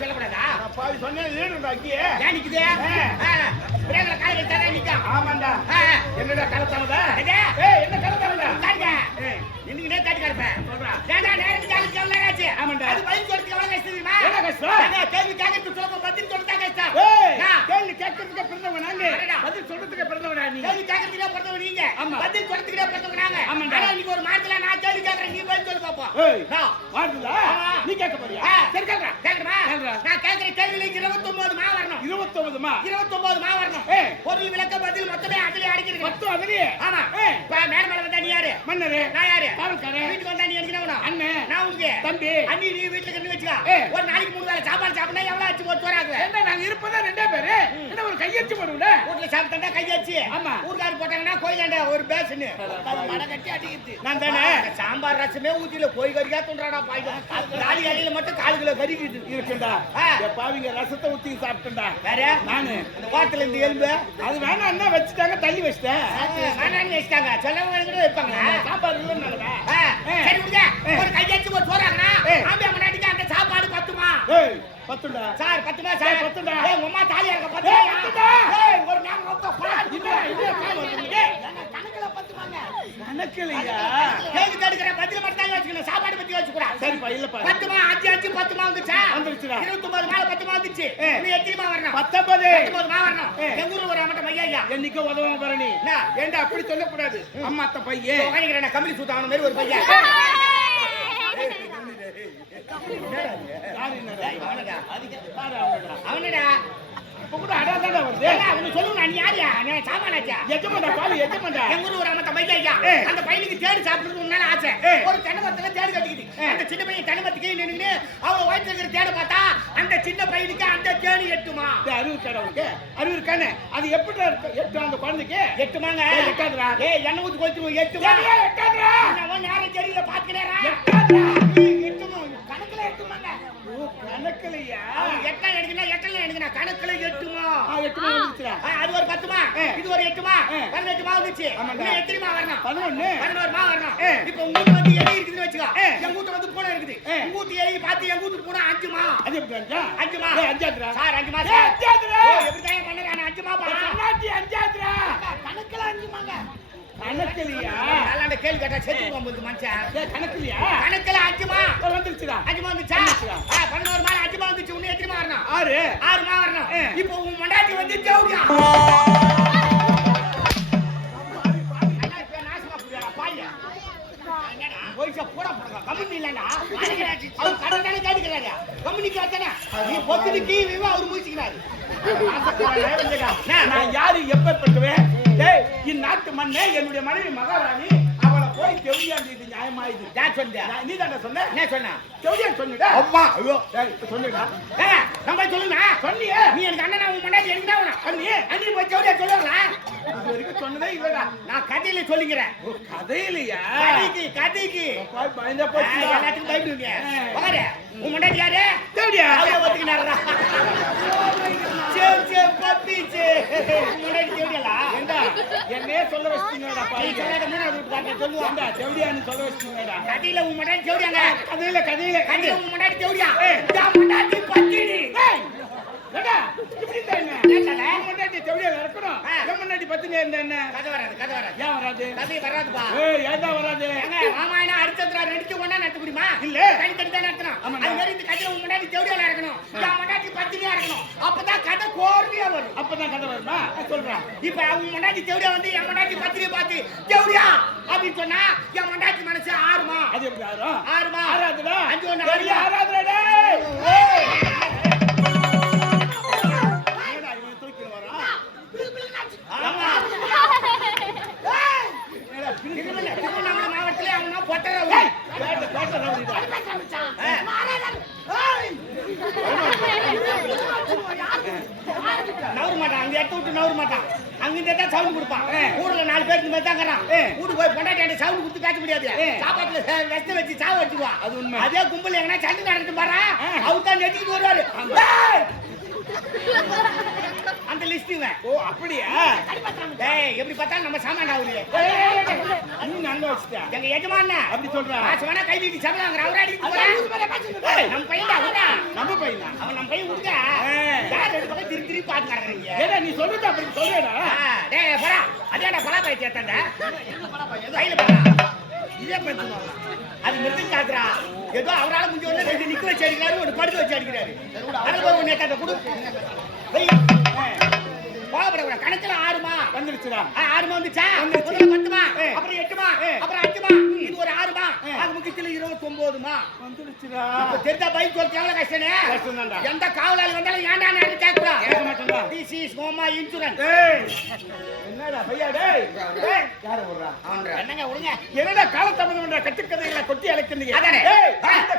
சொல்லக்கூடாதா ஆமாண்டா என்னடா? ஏய் என்ன கலத்தாமதா உட்காருங்க. நின்னுக்கிட்டே தாட்டி கிடப்பேன். சொல்றா. ஏன்டா நேரத்துக்கு காலுக்கு எவ்வளவு நேரம் ஆச்சு? ஆமாண்டா. அது பதில் சொல்றதுக்கு எவ்வளவு கஷ்டம் தெரியுமா? என்ன கஷ்டம்? கேள்வி பதில் சொல்றதுக்கு தான் கஷ்டம். ஏய் ஆ, கேள்வி கேட்கறதுக்கு பிறந்தவன் நாங்க அடடா. பதில் சொல்றதுக்கு பிறந்தவனா கேட்கறதுக்கே பிறந்தவங்க நீங்க. பதில் சொல்றதுக்கே பிறந்தவங்க நாங்க. ஆனா இன்னைக்கு ஒரு மாசத்துல நான் கேள்வி கேட்கறேன், நீ பதில் சொல்லு பாப்போம். ஆமா. நீ கேட்க போறியா. சரி கேக்குறா கேட்கணுமா? கேட்கறா. நான் கேட்கிற கேள்வியில 29 மா வரணும். இருபத்தொன்பதுமா 29 மா வரணும். பொருள் விளக்க பதில் மொத்தமே அதுலயே அடக்கிருக்கு. பத்து அதுலயே ஆமா. இப்ப மேல வந்தா நீ யாரு? மன்னரு நான் யாரு? காவல்காரன் வீட்டுக்கு வந்தா நீ வேணும்? அண்ணன் நான் உனக்கு தம்பி அண்ணி நீ வீட்டுல இருந்து வச்சுக்கா. ஒரு நாளைக்கு மூணு வேளை சாப்பாடு சாப்பிட்டா எவ்வளவு ஆச்சு ஒரு சோறாக்கு என்ன நாங்க இருப்பதா ரெண்டே பேரு? என்ன ஒரு கையெழுத்து போடுவில? வீட்டுல சாப்பிட்டா கையாச்சு ஆமா. ஊர்காரு போட்டாங்கன்னா கோயிலாண்ட ஒரு பேசுன்னு. மடை கட்டி அடிக்குது நான் தானே? சாம்பார் ரசமே ஊத்தில கோய் கறியா துண்டாடா பாய்க்கும் நாலு கறியில மட்டும் கால் கிலோ கறிக்குது இருக்குண்டா. பாவிங்க ரசத்தை ஊத்தி சாப்பிட்டேன்டா வேற? நானு. அந்த வாரத்துல இருந்து எலும்பு. அது வேணாம் என்ன வச்சுட்டாங்க தள்ளி வச்சிட்டேன். வேணான்னு வச்சுட்டாங்க. சொல்லவங்க வைப்பாங்க சாப்பாடு இல்லைன்னாலடா ஆ, ஏய். சரி ஒரு ஏய். ஆம்பியா முன்னாடிக்கு அந்த சாப்பாடு பத்துமா ஏய் பத்துண்டா? Sir sir. பத்துடா. ஏய் ஏய், பத்துமா பத்துடா. ஏய் ஒரு? கணக்குல கேள்வி பதில் மட்டும் தான் யோசிக்கணும். சாப்பாடு பத்தி யோசிக்கூடாது. சரிப்பா இல்லப்பா. பத்துமா அஞ்சு அஞ்சு பத்துமா வந்துச்சா? வந்துருச்சுடா. இருபத்தொன்பது மேல பத்துமா வந்துச்சு. நீ எத்தனைமா வரணும்? பத்தொன்பது பத்தொன்பது மா வரணும். எங்க ஒரு அமட்ட மையா ஐயா. என்னைக்கு உதவும் பரணி என்ன? ஏண்டா அப்படி சொல்லக்கூடாது? அம்மா அத்த பையன். கம்பளி சூத்தான மாதிரி ஒரு பையன்? அவனடா. யாரு அவனடா? அவனடா இப்ப கூட அடாதாடா வருது ஏங்க, அவனு சொல்லுங்க நீ யாரியா நான் சாமானாச்சா? எஜமாண்டா பாவி எஜமாண்டா எங்க மையா ஐயா ஏ. அந்த பையனுக்கு தேடி சாப்பிடுறது உன்னால ஆசை. ஏ. ஒரு தென்னமரத்துல தேடி அந்த சின்ன பையன் தென்னமரத்துக்கு நின்று அவன் வயிற்றுல இருக்கிற தேட பார்த்தா அந்த சின்ன பையனுக்கு அந்த தேடி எட்டுமா? அறிவு உனக்கு. அறிவு இருக்கானே? அது எப்படி எட்டு அந்த குழந்தைக்கு? எட்டுமாங்க. எட்டாதுடா. ஏய் எண்ணெய் ஊத்தி கொளுத்து எட்டுமா. அவன் நேரம் தெரியல பாத்துக்கிறேன் கணக்கிலையா? அவன் எட்டா எடுக்கணும் எட்டல எடுக்கணும் கணக்குல எட்டுமா? அது ஒரு பத்துமா. இது ஒரு எட்டுமா. பதினெட்டுமா வந்துச்சு. எத்தனைமா வரணும்? பதினொன்னு. பதினோருமா வரணும். இப்ப உங்க வீட்டு வந்து எலி இருக்குதுன்னு வச்சுக்கோ. எங்க வீட்டு வந்து பூனை இருக்குது. உங்க வீட்டு பார்த்து எங்க வீட்டு பூனை அஞ்சுமா? அது எப்படி அஞ்சா? அஞ்சுமா? அஞ்சாதுடா. சார் அஞ்சுமா அஞ்சாதுடா. எப்படி தான் பண்ணுறான் அஞ்சுமா பா கண்ணாட்டி அஞ்சாதுடா. கணக்குல அஞ்சுமாங்க. கணக்கிலையா? அந்த கேள்வி கேட்டா செத்து போகும்போது மனுஷன் கணக்கிலையா? கணக்குல அஞ்சுமா? வந்துருச்சுடா. அஞ்சுமா வந்துச்சா வந்துச்சுடா. ஆ, பதினோரு மாலை அஞ்சுமா வந்துச்சு இன்னும் எத்தனைமா வரணும் ஆறு ஆறு மா வரணும். இப்போ உன் மண்டாட்டி வந்து ஜவுடியா. நான் நான் யாரு எப்பேற்பட்டவன் டேய் இந்நாட்டு மண்ணே என்னுடைய மனைவி மகாராணி. அவளை போய் தெவியாண்டி இது நியாயமா இது சொன்னது? நான் நீ தானே சொன்ன சொன்னா? தெவியான் சொன்னடா அம்மா, ஐயோ. சொன்னடா சொல்லுங்க. சொன்னியே நீ எனக்கு அண்ணனா, உன் எனக்கு தான் அண்ணி போய் ஜவுடியா சொல்லுங்களா? இது வரைக்கும் சொன்னதே இல்லடா நான் கதையில சொல்லிக்கிறேன் ஓ கதையிலையா கதைக்கு கதைக்கு பாய் பயந்தா ஆ, போச்சு எல்லாத்துக்கும் பயப்படுவீங்க ஆ. உக்காரு. உன் முன்னாடி யாரு தேவடியா அவரை ஒத்துக்கினாரா? சரி, சரி, பத்திச்சு. உன் முன்னாடி தேவடியாளா? ஏண்டா என்னையே சொல்ல வச்சிட்டீங்கடா நீ சொல்ல கதையில உன். கதையில கதையில கதையில உன். ஏய் இப்படி தான் என்ன ஏன்டா? உன் முன்னாடி தேவடியா இருக்கணும் ஆ. என் முன்னாடி பத்தினி இருந்தா என்ன கதை வராது, கதை வராது. ஏன் வராது கதை வராதுப்பா. ஏய் ஏண்டா வராது ஏங்க, ராமாயணம், ஹரிச்சந்திரா ரெண்டுத்தையும் ஒண்ணா நடத்த முடியுமா? இல்ல. தனித்தனி தான் நடத்தணும். ஆமாண்டா. அது மாதிரி இந்த கதையில உன் முன்னாடி முன்னாடி பத்தினியா இருக்கணும். அப்பதான் கதை கோர்வையா வரும். அப்பதான் கதை வருமா? சொல்றான். இப்ப அவங்க முன்னாடி தேவடியா வந்து என் முன்னாடி பத்திரிகை பார்த்து தேவடியா! அப்படின்னு சொன்னா என் முன்னாடி மனசு ஆறுமா? அது எப்படி ஆறும்? ஆறுமா? ஆறாதுடா. அஞ்சு ஒண்ணு பெரிய ஆறுமா. ஆறாதுடா டேய். என்னடா இவன் தூக்கிட்டு வரான் ஆமா என்னடா பிரிச்சு திருவண்ண- திருவண்ணாமலை மாவட்டத்திலே அவனா பொட்டரை ஏய் பேட்ட பேட்ட ரவுடிடா நவர மாட்டான் அங்க இடத்த விட்டு நவர மாட்டான் அங்கிட்ட தான் சவுண்ட் கொடுப்பான். ஊர்ல நாலு பேருக்கு மாதிரி தான் இருக்கிறான் ஏ. வீட்டுக்கு போய் பொண்டாட்டி சவுண்ட் கொடுத்து பேச முடியாது. சாப்பாட்டுல வெஸ்ட வச்சு சாவு வச்சுக்குவான் அது உண்மை. அதே கும்பல் எங்கன்னா சண்டை நடந்து பாரு. அவர் தான் நெட்டிக்கிட்டு வருவாரு ஏய்! ஓ அப்படியா? டேய் எப்படி பார்த்தாலும் நம்ம சாமான் ஆகுது நீ நல்ல வச்சுட்ட. எங்க எஜமான அப்படி சொல்றா. காசு வேணா கை நீட்டி சம்பளம் அவரா அடிக்க நம்ம பையன் விடா நம்ம பையனா? அவன் நம்ம பையன் ஆ. யார் ரெண்டு பக்கம் திருப்பி திருப்பி பாத்து நடக்கிறீங்க? ஏடா நீ சொல்றது அப்படி சொல்றேடா டேய் போடா. அதேடா பலா பாய் சேர்த்தாண்ட கையில போடா. இதே பேசுமா அது மிருதம் காத்துறா ஏதோ அவரால முடிஞ்ச உடனே ரெண்டு நிக்க வச்சு அடிக்கிறாரு ஒரு படுக்க வச்சு அடிக்கிறாரு. அது போய் உன்னை கேட்ட கொடு. கோவப்படக்கூடாது கணக்குல ஆறுமா? வந்துருச்சுடா. ஆறுமா வந்துச்சா. முதல்ல பத்துமா. அப்புறம் எட்டுமா. அப்புறம் அஞ்சுமா? இது ஒரு ஆறுமா. அது முக்கியத்துல இருபத்தி ஒன்பதுமா வந்துருச்சுடா. தெரிஞ்சா பைக் சொல்லிட்டு எவ்வளவு கஷ்டனே. எந்த காவலாளி வந்தாலும் ஏன்டா நான் கேட்கக்கூடா கேட்க மாட்டேன்டா. திஸ் இஸ் ஹோமா இன்சூரன்ஸ் டேய் என்னடா பையா டேய். யார விடுறா? என்னங்க விடுங்க? என்னடா காலதாமதம் என்ற கட்டுக்கதைகளை கொட்டி அழைக்கிறீங்க? அதானே. இந்த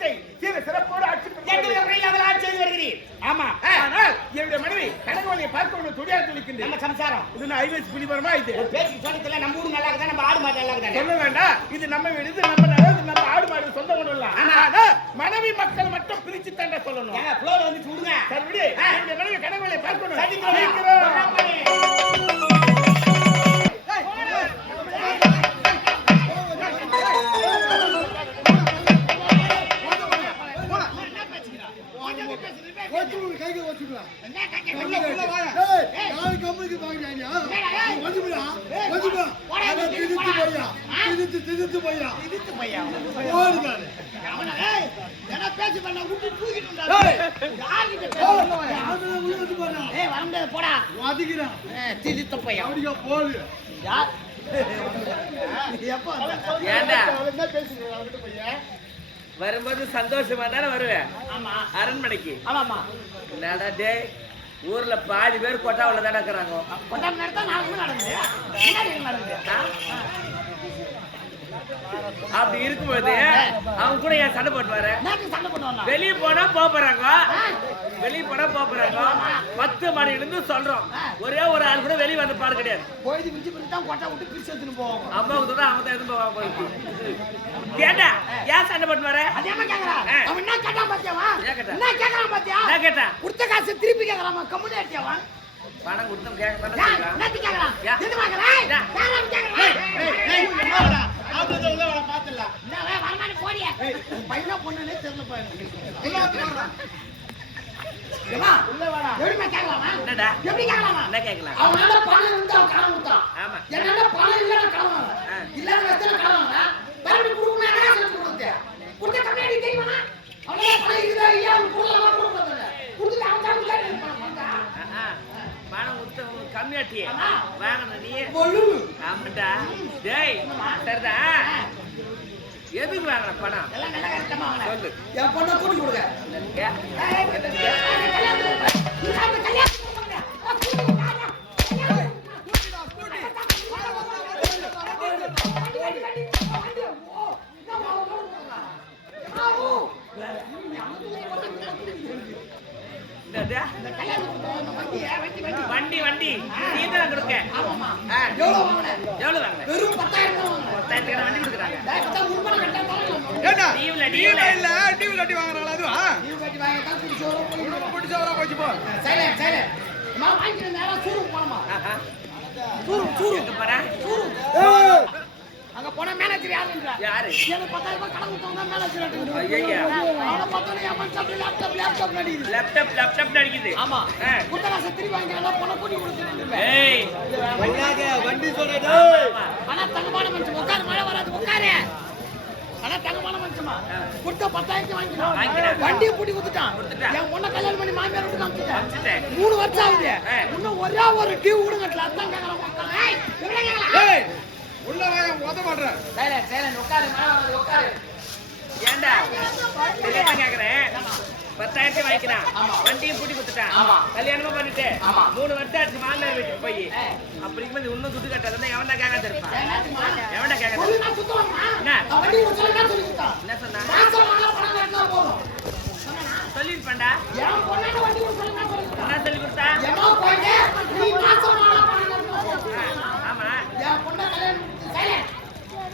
யாட்டை சீர சிறப்போடு ஆட்சி புரிகிறது. விவரம் இல்லாமல் ஆட்சி செய்து வருகிறீர். ஆமா. ஆனால் என்னுடைய மனைவி கணவனை பார்க்க ஒன்று துடியா துடிக்கின்றேன். நம்ம சம்சாரம். இது நான் ஐவேஸ் பிடிபரமா இது? பேச்சு சொன்னதுல நம்ம ஊர் நல்லா இருக்குதா நம்ம ஆடு மாடு நல்லா இருக்குதா சொல்ல வேண்டாம். இது நம்ம வீடு இது நம்ம இது நம்ம ஆடு மாடு சொந்த பண்ணலாம் ஆமா. ஆனா மனைவி மக்கள் மட்டும் பிரிச்சு தாண்டா சொல்லணும். ஃப்ளோல வந்து விடுங்க. சரி விடு. என்னுடைய மனைவி கணவனை பார்க்கணும். பையா என்ன பேச்சு பண்ண விட்டு தூக்கிட்டு வந்தா. யார்கிட்ட பேசுறீங்க ஏய் வர முடியாது போடா. ஏய், திதித்த பையா யார்? வந்த? ஏண்டா? வரும்போது சந்தோஷமா தானே வருவேன்? ஆமா. அரண்மனைக்கு. ஆமாமா என்னடா டேய் ஊர்ல பாதி பேர் கொட்டாவுல தான் இருக்கிறாங்க கொண்டாடி நடத்தா நாளைக்கு நடந்தது முன்னாடி என்ன நடந்தது அப்படி இருக்கும்போது அவங்க கூட ஏன் சண்டை போட்டு வெளிய போனா போறாங்க வெளிய போனா போறாங்க பத்து மணில இருந்து சொல்றோம் ஒரே ஒரு ஆள் கூட வெளிய வந்து பாரு கிடையாது போயிட்டு பிரிச்சு பிரிச்சு தான் கொட்டை விட்டு பிரிச்சு எடுத்துன்னு போவாங்க அம்மாவுக்கு அவங்க தான் எதுவும் போவாங்க போயிட்டு ஏண்டா ஏன் சண்டை போட்டு வர அதே மாதிரி கேக்குறான். அவன் என்ன கேட்டான் பாத்தியாவா என்ன கேக்குறான் பாத்தியா கேட்டா கொடுத்த காசு திருப்பி கேக்குறான் கம்முனு பணம் கொடுத்தோம் கேட்க தானே கேக்குறான் கேக்குறான் பையனா பொண்ணுன்னே தெரியல கம்மியாட்டியே. வாங்கின நீ கொல்லு. டேய் சரிதா எதுக்கு வாங்கின பணம்? எல்லாம் நல்ல கஷ்டமா வாங்கினேன். சொல்லு. என் பொண்ணை கூட்டி கொடுங்க. ஏ, என்னது? வண்டி வண்டி நீ தான் கொடுக்க ஆ, எவ்வளவு வாங்கின பத்தாயிரத்துக்கு வண்டி கொடுக்குறாங்க டீவ்ல டீவ்ல இல்ல டிவி கட்டி வாங்குறாங்களா அதுவா? போட்டு சவரா போச்சு போ. ஆஹா. சூரு சூரு. போற? அங்க போன மேனேஜர் யாருன்றா? யாரு? எனக்கு பத்தாயிரம் ரூபாய் கடன் கொடுத்தவங்க மேனேஜர் ஐயையா. அவனை பார்த்தோன்னே என் மனுஷன் லேப்டாப் லேப்டாப் நடிக்குது. லேப்டாப் லேப்டாப் அடிக்குது ஆமா. ஆ. குத்த காசை திருப்பி வாங்கிக்கலாம் பொண்ணை கூட்டி கொடுத்துருந்தேன் ஏய். வண்டி சொல்றது. ஆமா. ஆனா தங்கமான மனுஷன் உட்காரு மழை வராது உட்காரு. கொடுத்த பத்தாயிரத்தி வாங்கிக்கிறேன். வண்டியை பூட்டி கொடுத்துட்டான். கொடுத்துட்டான். என் பொண்ணை கல்யாணம் பண்ணி மாமியார் அனுப்பிச்சிட்டேன் அனுப்பிச்சிட்டேன். மூணு வருஷம் ஆகுது. இன்னும் ஒரே ஒரு டியூ கூட கட்டல. அதான் கேட்கலாம் உள்ள வாய உத மாட்டற சைலண்ட், சைலண்ட், உட்காரு உட்காரு. என்ன கேக்குறேன் பத்தாயிரத்தி வாங்கிக்கிறான். வண்டியும் பூட்டி கொடுத்துட்டான் ஆமா. கல்யாணமும் பண்ணிட்டு. மூணு வருஷம் ஆச்சு மாமியார் வீட்டுக்கு போய். அப்படி இருக்கும்போது இன்னும் துட்டு கட்டாதான் எவன்டா கேட்காத இருப்பான்? எவன்டா கேட்காத? என்ன? சொன்னா. சொல்லிருப்பான்டா. என்ன சொல்லி கொடுத்தா ஆமா என் பொண்ணை கல்யாணம்.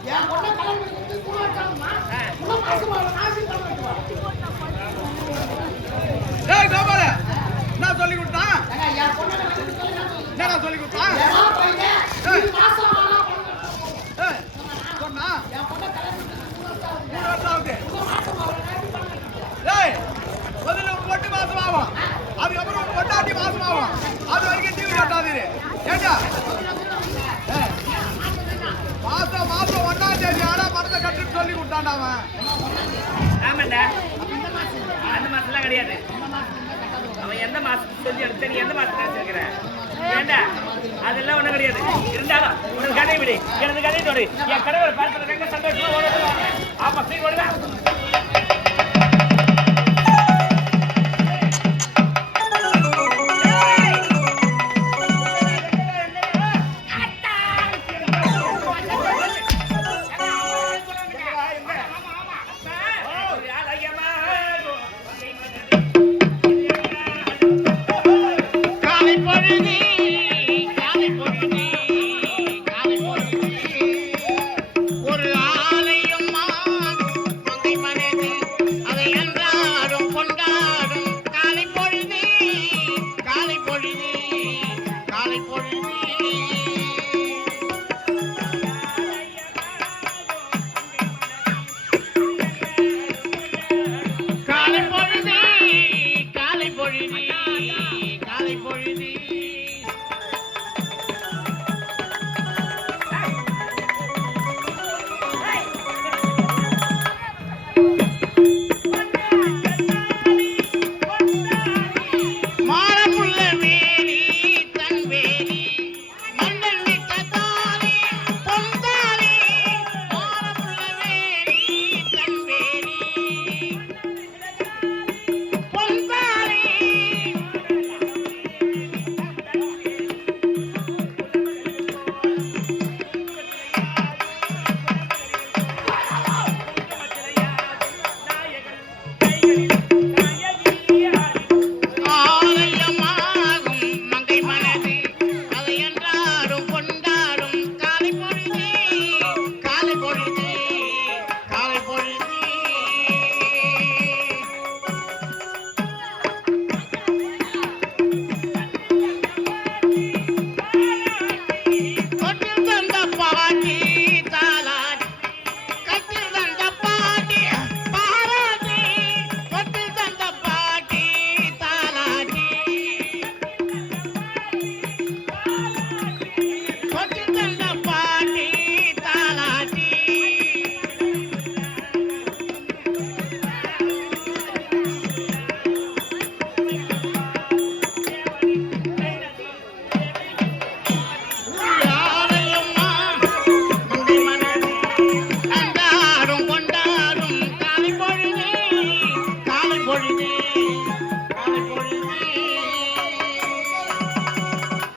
என் பொண்ணை கல்யாணம் பண்ணி கொடுத்து மூணு வருஷம் ஆகுமா? ஆ. இன்னும் மாசமா அவளை நாசி பண்ண வைக்குவா. டேய் கோபால நான் சொல்லி கொடுத்தான் ஏங்க, என் பொண்ணை கல்யாணம் பண்ணி யாரா சொல்லி கொடுத்தா ஏய், சொன்னா முதல்ல உன் பொட்டு மாசம் ஆகும் அதுக்கப்புறம் உன் பொட்டாட்டி மாசம் ஆகும் அது வரைக்கும் டிவி கட்டாது ஏண்டா ஏய், மாசம் மாசம் ஒன்னாம் தேதி ஆனா பணத்தை கட்டுன்னு சொல்லி கொடுத்தான்டா அவன் ஆமாண்டா. அந்த மாசம்லாம் கிடையாது. அவன் எந்த மாசம் சொல்லி எடுத்து நீ எந்த மாசம் நினைச்சிருக்கிற வேண்டாம் அதெல்லாம் ஒண்ணும் கிடையாது. இருந்தாலும் உனக்கு கதை விடு. எனது கதை தொடு. என் கடவுளை பார்த்து சந்தோஷமா ஓடுவாங்க ஆமா சரி ஓடுவா